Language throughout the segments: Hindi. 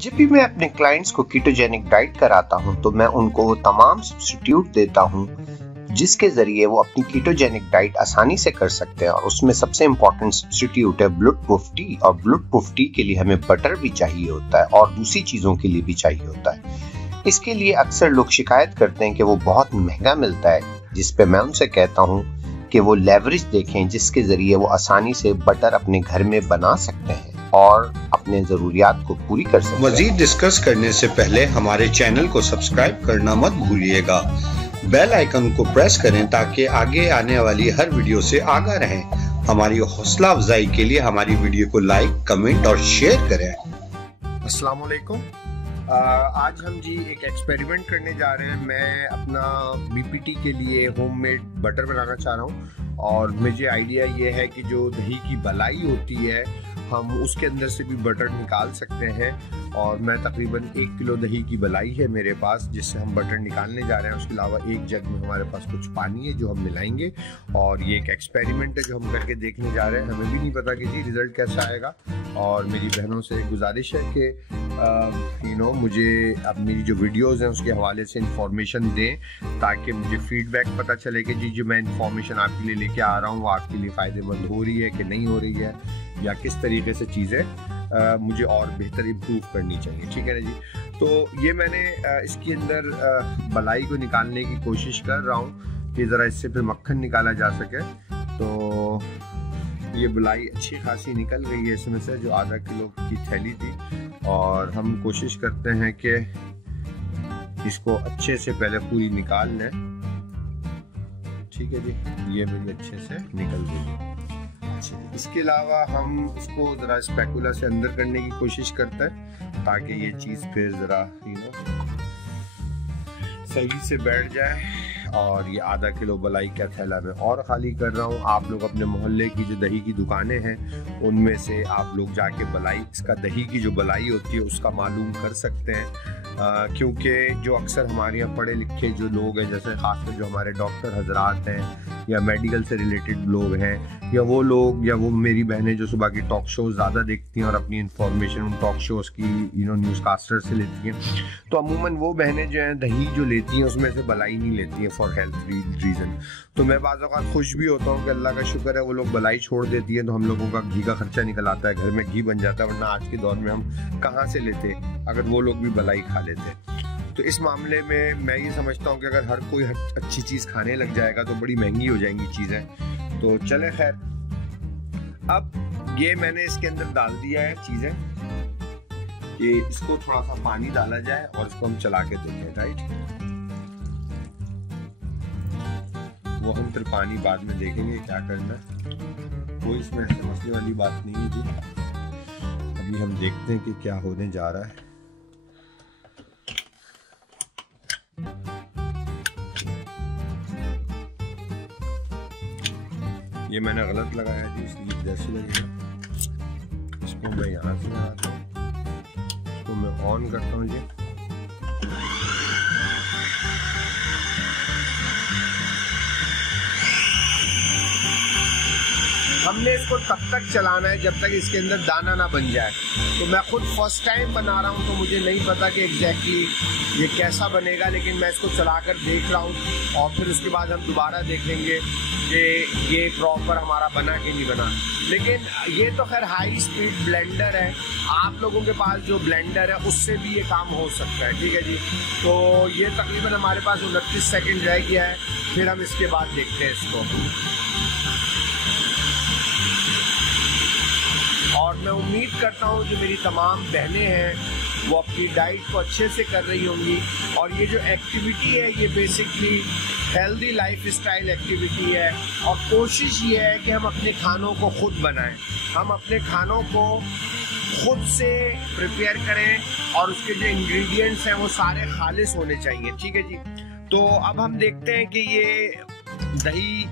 जब भी मैं अपने क्लाइंट्स को कीटोजेनिक डाइट कराता हूं तो मैं उनको वो तमाम सब्स्टिट्यूट देता हूं जिसके जरिए वो अपनी कीटोजेनिक डाइट आसानी से कर सकते हैं। और उसमें सबसे इम्पोर्टेंट सब्स्टिट्यूट है ब्लड प्रूफ टी। और ब्लड प्रूफ टी के लिए हमें बटर भी चाहिए होता है और दूसरी चीज़ों के लिए भी चाहिए होता है। इसके लिए अक्सर लोग शिकायत करते हैं कि वो बहुत महंगा मिलता है, जिस पे मैं उनसे कहता हूँ कि वो लेवरेज देखें जिसके जरिए वो आसानी से बटर अपने घर में बना सकते हैं और अपने जरूरियात को पूरी कर सकते हैं। मजीद डिस्कस करने से पहले हमारे चैनल को सब्सक्राइब करना मत भूलिएगा। बेल आइकन को प्रेस करें ताकि आगे आने वाली हर वीडियो से आगाह रहें। हमारी हौसला अफजाई के लिए हमारी वीडियो को लाइक, कमेंट और शेयर करें। अस्सलाम वालेकुम। आज हम जी एक एक्सपेरिमेंट करने जा रहे हैं। मैं अपना बीपीटी के लिए होममेड बटर बनाना चाह रहा हूँ और मुझे आइडिया ये है कि जो दही की मलाई होती है हम उसके अंदर से भी बटर निकाल सकते हैं। और मैं तकरीबन 1 किलो दही की मलाई है मेरे पास जिससे हम बटर निकालने जा रहे हैं। उसके अलावा एक जग में हमारे पास कुछ पानी है जो हम मिलाएंगे और ये एक एक्सपेरिमेंट है जो हम करके देखने जा रहे हैं। हमें भी नहीं पता कि जी रिज़ल्ट कैसा आएगा। और मेरी बहनों से गुजारिश है कि मुझे अब मेरी जो वीडियोज़ हैं उसके हवाले से इंफॉर्मेशन दें ताकि मुझे फीडबैक पता चले कि जी जो मैं इंफॉर्मेशन आपके लिए लेके आ रहा हूँ वो आपके लिए फ़ायदेमंद हो रही है कि नहीं हो रही है, या किस तरीके से चीज़ें मुझे और बेहतर इम्प्रूव करनी चाहिए। ठीक है ना जी। तो ये मैंने इसके अंदर मलाई को निकालने की कोशिश कर रहा हूँ कि ज़रा इससे फिर मक्खन निकाला जा सके। तो ये मलाई अच्छी खासी निकल गई है इसमें से, जो आधा किलो की थैली थी। और हम कोशिश करते हैं कि इसको अच्छे से पहले पूरी निकाल लें। ठीक है जी, ये मेरी अच्छे से निकल गई। इसके अलावा हम इसको ज़रा स्पैकुला से अंदर करने की कोशिश करते हैं ताकि ये चीज़ फिर ज़रा सही से बैठ जाए। और ये आधा किलो मलाई का थैला मैं और ख़ाली कर रहा हूँ। आप लोग अपने मोहल्ले की जो दही की दुकानें हैं उनमें से आप लोग जाके मलाई इसका दही की जो मलाई होती है उसका मालूम कर सकते हैं। क्योंकि जो अक्सर हमारे यहाँ पढ़े लिखे जो लोग हैं, जैसे खासकर जो हमारे डॉक्टर हजरात हैं या मेडिकल से रिलेटेड लोग हैं, या वो लोग या वो मेरी बहनें जो सुबह की टॉक शोज़ ज़्यादा देखती हैं और अपनी इंफॉर्मेशन उन टॉक शोज़ की न्यूज़ कास्टर से लेती हैं, तो अमूमन वो बहनें जो हैं दही जो लेती हैं उसमें से मलाई नहीं लेती हैं फॉर हेल्थ रीज़न। तो मैं बाज़ औक़ात खुश भी होता हूँ कि अल्लाह का शुक्र है वो लोग मलाई छोड़ देती हैं तो हम लोगों का घी का खर्चा निकल आता है, घर में घी बन जाता है। वरना आज के दौर में हम कहाँ से लेते अगर वो लोग भी मलाई खा लेते। तो इस मामले में मैं ये समझता हूँ कि अगर हर कोई अच्छी चीज़ खाने लग जाएगा तो बड़ी महंगी हो जाएंगी चीज़ें। तो चले खैर, अब ये मैंने इसके अंदर डाल दिया है चीज़ें कि इसको थोड़ा सा पानी डाला जाए और इसको हम चला के देखें। राइट, वो हम फिर पानी बाद में देखेंगे क्या करना है। कोई इसमें ऐसे मसले वाली बात नहीं है जी। अभी हम देखते हैं कि क्या होने जा रहा है। ये मैंने गलत लगाया जी, इसलिए इधर से लगेगा। इसको मैं यहाँ से लगाता हूँ, इसको मैं ऑन करता हूँ जी। हमने इसको तब तक चलाना है जब तक इसके अंदर दाना ना बन जाए। तो मैं खुद फर्स्ट टाइम बना रहा हूँ तो मुझे नहीं पता कि एग्जैक्टली ये कैसा बनेगा, लेकिन मैं इसको चलाकर देख रहा हूँ और फिर उसके बाद हम दोबारा देखेंगे कि ये प्रॉपर हमारा बना कि नहीं बना। लेकिन ये तो खैर हाई स्पीड ब्लेंडर है, आप लोगों के पास जो ब्लेंडर है उससे भी ये काम हो सकता है। ठीक है जी। तो ये तकरीबन हमारे पास 29 सेकेंड रह गया है, फिर हम इसके बाद देखते हैं इसको। और मैं उम्मीद करता हूँ जो मेरी तमाम बहनें हैं वो अपनी डाइट को अच्छे से कर रही होंगी। और ये जो एक्टिविटी है ये basically healthy life style activity है और कोशिश ये है कि हम अपने खानों को खुद बनाएं, हम अपने खानों को खुद से प्रिपेयर करें और उसके जो इंग्रेडिएंट्स हैं वो सारे खालिस होने चाहिए। ठीक है जी। तो अब हम देखते हैं कि ये दही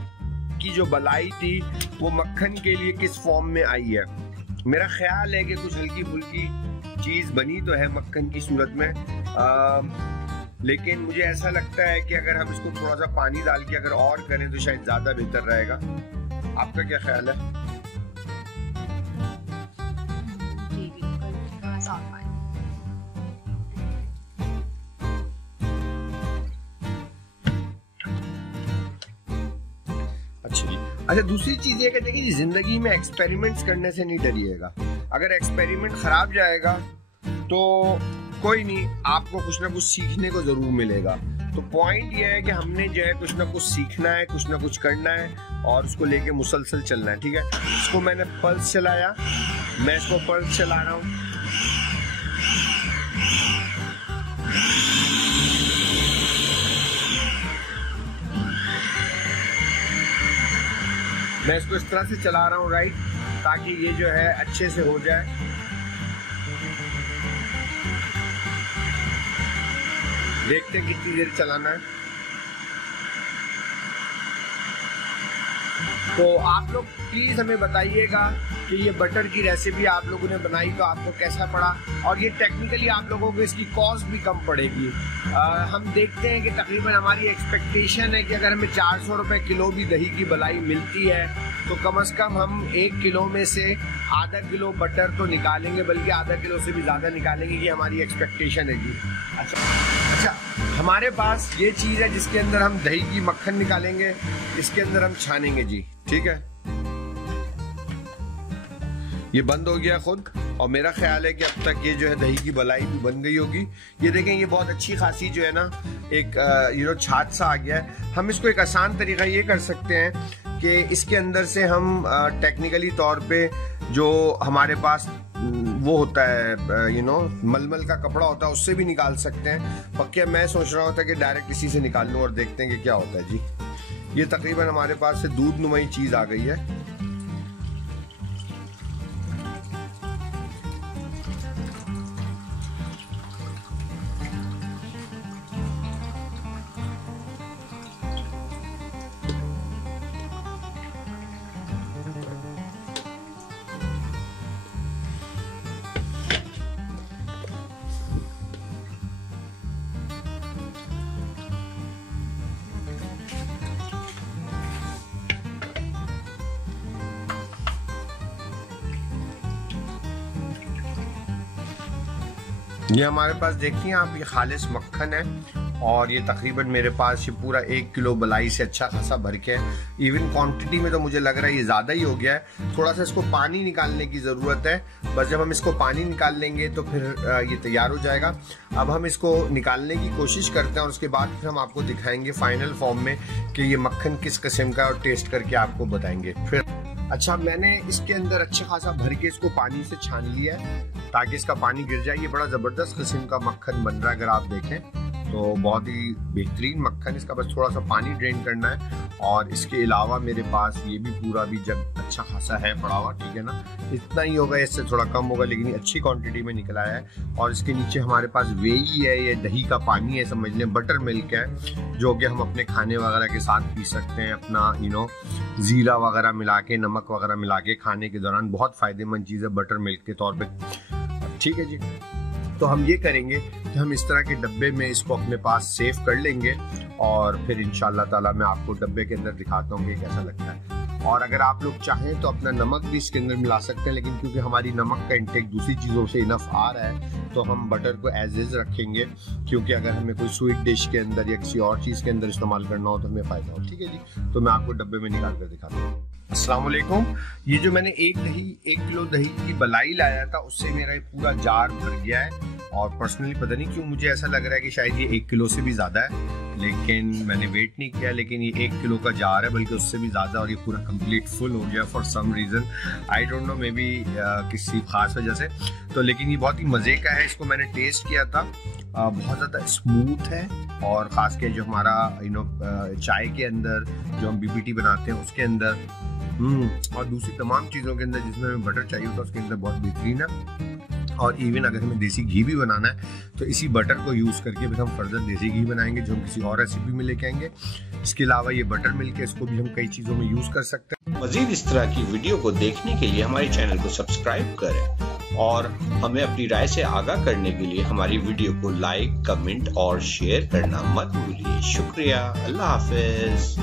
की जो मलाई थी वो मक्खन के लिए किस फॉर्म में आई है। मेरा ख्याल है कि कुछ हल्की फुल्की चीज़ बनी तो है मक्खन की सूरत में, लेकिन मुझे ऐसा लगता है कि अगर हम इसको थोड़ा सा पानी डाल के अगर और करें तो शायद ज़्यादा बेहतर रहेगा। आपका क्या ख्याल है? जी बिल्कुल, थोड़ा सा अच्छा, दूसरी चीज ये कि देखिए, जिंदगी में एक्सपेरिमेंट्स करने से नहीं डरिएगा। अगर एक्सपेरिमेंट खराब जाएगा तो कोई नहीं, आपको कुछ ना कुछ सीखने को जरूर मिलेगा। तो पॉइंट ये है कि हमने जो है कुछ ना कुछ सीखना है, कुछ ना कुछ करना है और उसको लेके मुसलसल चलना है। ठीक है, इसको मैंने पल्स चलाया, मैं इसको पल्स चला रहा हूँ। मैं इसको इस तरह से चला रहा हूँ, राइट, ताकि ये जो है अच्छे से हो जाए। देखते हैं कितनी देर चलाना है। तो आप लोग प्लीज हमें बताइएगा कि ये बटर की रेसिपी आप लोगों ने बनाई तो आपको कैसा पड़ा, और ये टेक्निकली आप लोगों को इसकी कॉस्ट भी कम पड़ेगी। हम देखते हैं कि तकरीबन हमारी एक्सपेक्टेशन है कि अगर हमें 400 रुपए किलो भी दही की बलाई मिलती है तो कम से कम हम 1 किलो में से आधा किलो बटर तो निकालेंगे, बल्कि आधा किलो से भी ज़्यादा निकालेंगे। ये हमारी एक्सपेक्टेशन है जी। अच्छा, हमारे पास ये चीज़ है जिसके अंदर हम दही की मक्खन निकालेंगे, इसके अंदर हम छानेंगे जी। ठीक है, ये बंद हो गया खुद, और मेरा ख्याल है कि अब तक ये जो है दही की बलाई भी बन गई होगी। ये देखें, ये बहुत अच्छी खासी जो है ना एक छाछ सा आ गया है। हम इसको एक आसान तरीका ये कर सकते हैं कि इसके अंदर से हम टेक्निकली तौर पे जो हमारे पास वो होता है मलमल का कपड़ा होता है, उससे भी निकाल सकते हैं। पक्के मैं सोच रहा होता कि डायरेक्ट इसी से निकाल लूं और देखते हैं कि क्या होता है जी। ये तकरीबन हमारे पास से दूध नुमाई चीज आ गई है। ये हमारे पास देखिए आप, ये खालिस मक्खन है और ये तकरीबन मेरे पास ये पूरा 1 किलो बलाई से अच्छा खासा भर के है। इवन क्वांटिटी में तो मुझे लग रहा है ये ज़्यादा ही हो गया है। थोड़ा सा इसको पानी निकालने की ज़रूरत है, बस जब हम इसको पानी निकाल लेंगे तो फिर ये तैयार हो जाएगा। अब हम इसको निकालने की कोशिश करते हैं और उसके बाद फिर हम आपको दिखाएंगे फाइनल फॉर्म में कि ये मक्खन किस किस्म का, और टेस्ट करके आपको बताएंगे फिर। अच्छा, मैंने इसके अंदर अच्छा खासा भर के इसको पानी से छान लिया है ताकि इसका पानी गिर जाए। ये बड़ा ज़बरदस्त किस्म का मक्खन बन रहा है, अगर आप देखें तो बहुत ही बेहतरीन मक्खन। इसका बस थोड़ा सा पानी ड्रेन करना है, और इसके अलावा मेरे पास ये भी पूरा भी जग अच्छा खासा है पड़ा हुआ। ठीक है ना, इतना ही होगा, इससे थोड़ा कम होगा, लेकिन अच्छी क्वांटिटी में निकला है। और इसके नीचे हमारे पास वेई है, ये दही का पानी है, समझ लें बटर मिल्क है, जो कि हम अपने खाने वगैरह के साथ पी सकते हैं। अपना जीरा वगैरह मिला के, नमक वगैरह मिला के खाने के दौरान बहुत फ़ायदेमंद चीज़ है बटर मिल्क के तौर पे। ठीक है जी, तो हम ये करेंगे कि हम इस तरह के डब्बे में इसको अपने पास सेव कर लेंगे, और फिर इंशाल्लाह ताला मैं आपको डब्बे के अंदर दिखाता हूँ कि कैसा लगता है। और अगर आप लोग चाहें तो अपना नमक भी इसके अंदर मिला सकते हैं, लेकिन क्योंकि हमारी नमक का इंटेक दूसरी चीज़ों से इनफ आ रहा है तो हम बटर को एज इज रखेंगे, क्योंकि अगर हमें कोई स्वीट डिश के अंदर या किसी और चीज़ के अंदर इस्तेमाल करना हो तो हमें फ़ायदा हो। ठीक है जी, तो मैं आपको डब्बे में निकाल कर दिखाता हूँ। अस्सलाम वालेकुम। ये जो मैंने 1 किलो दही की बलाई लाया था, उससे मेरा ये पूरा जार भर गया है। और पर्सनली पता नहीं क्यों मुझे ऐसा लग रहा है कि शायद ये 1 किलो से भी ज़्यादा है, लेकिन मैंने वेट नहीं किया, लेकिन ये 1 किलो का जार है, बल्कि उससे भी ज़्यादा। और ये पूरा कंप्लीट फुल हो गया for some reason, I don't know, maybe किसी खास वजह से। तो लेकिन ये बहुत ही मज़े का है। इसको मैंने टेस्ट किया था, बहुत ज़्यादा स्मूथ है, और ख़ास के जो हमारा चाय के अंदर जो हम BPT बनाते हैं उसके अंदर और दूसरी तमाम चीज़ों के अंदर जिसमें हमें बटर चाहिए होता है उसके अंदर बहुत बेहतरीन है। और इवन अगर हमें देसी घी भी बनाना है तो इसी बटर को यूज़ करके फिर हम फर्दर देसी घी बनाएंगे, जो हम किसी और रेसिपी में लेके आएंगे। इसके अलावा ये बटर मिल्क है, इसको भी हम कई चीज़ों में यूज़ कर सकते हैं। मज़ीद इस तरह की वीडियो को देखने के लिए हमारे चैनल को सब्सक्राइब करें, और हमें अपनी राय से आगाह करने के लिए हमारी वीडियो को लाइक, कमेंट और शेयर करना मत भूलिए। शुक्रिया, अल्लाह हाफिज।